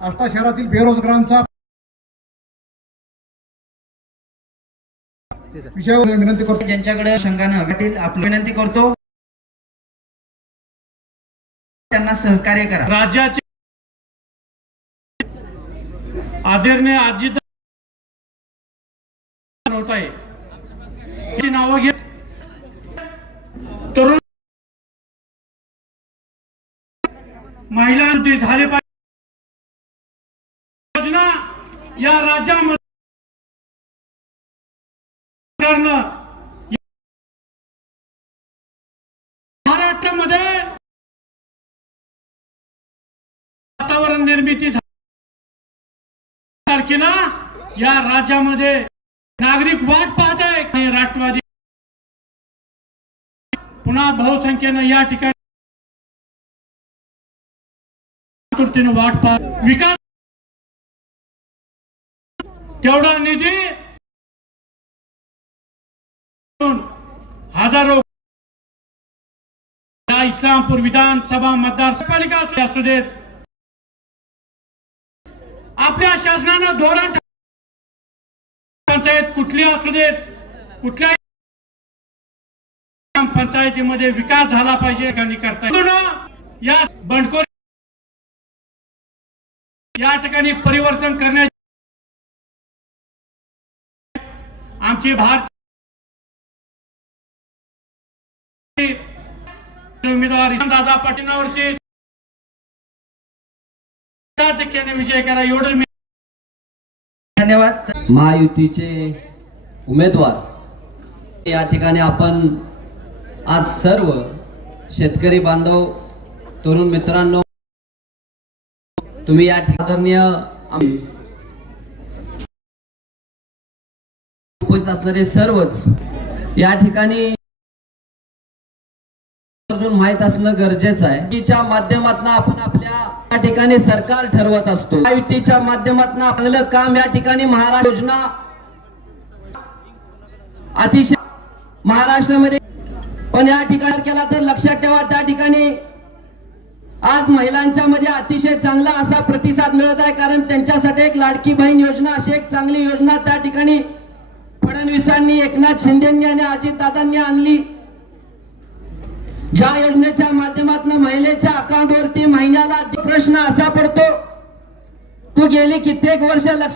आष्टा शहरातील बेरोजगारांचा विषयावर विनंती करतो. ज्यांच्याकडे शंकानं वाटेल आपली विनंती करतो. त्यांना सहकार्य करा. राज्याचे आदरणीय आजी होत आहे नावं घेत तरुण महिला ते झाले पाहिजे योजना या राज्यामध्ये महाराष्ट्रामध्ये वातावरण निर्मिती तारखेला या राज्यामध्ये नागरिक वाट पाहत आहे आणि राष्ट्रवादी पुन्हा बहुसंख्येनं या ठिकाणी वाट पाहत विकास तेवढा निधी हजारो या इस्लामपूर विधानसभा मतदारपालिका असू देत आपल्या शासनानं धोरण पंचायत कुठली असू देत कुठल्या पंचायतीमध्ये विकास झाला पाहिजे करता या बंडखोर या ठिकाणी परिवर्तन करण्याची आमची भारत उमेदवार दादा टक्क्याने विजय करा एवढं मी धन्यवाद. महायुतीचे उमेदवार. या ठिकाणी आपण आज सर्व शेतकरी बांधव तरुण मित्रांनो तुम्ही या ठिकाणी आदरणीय उपस्थित असणारे सर्वच या ठिकाणी माहीत असणं गरजेचं आहे. युतीच्या माध्यमातून आपण आपल्या या ठिकाणी सरकार ठरवत असतो. युतीच्या माध्यमातून चांगलं काम या ठिकाणी महाराष्ट्र योजना अतिशय महाराष्ट्रामध्ये पण या ठिकाणी केला तर लक्षात ठेवा त्या ठिकाणी आज महिलांच्या मध्ये अतिशय चांगला असा प्रतिसाद मिळत आहे. कारण त्यांच्यासाठी एक लाडकी बहीण योजना अशी एक चांगली योजना त्या ठिकाणी फडणवीसांनी एकनाथ शिंदेनी आणि अजितदादांनी आणली. ज्या योजनेच्या माध्यमातून महिलेच्या अकाउंटवरती महिन्याला प्रश्न असा पडतो तू गेली कित्येक वर्ष लक्ष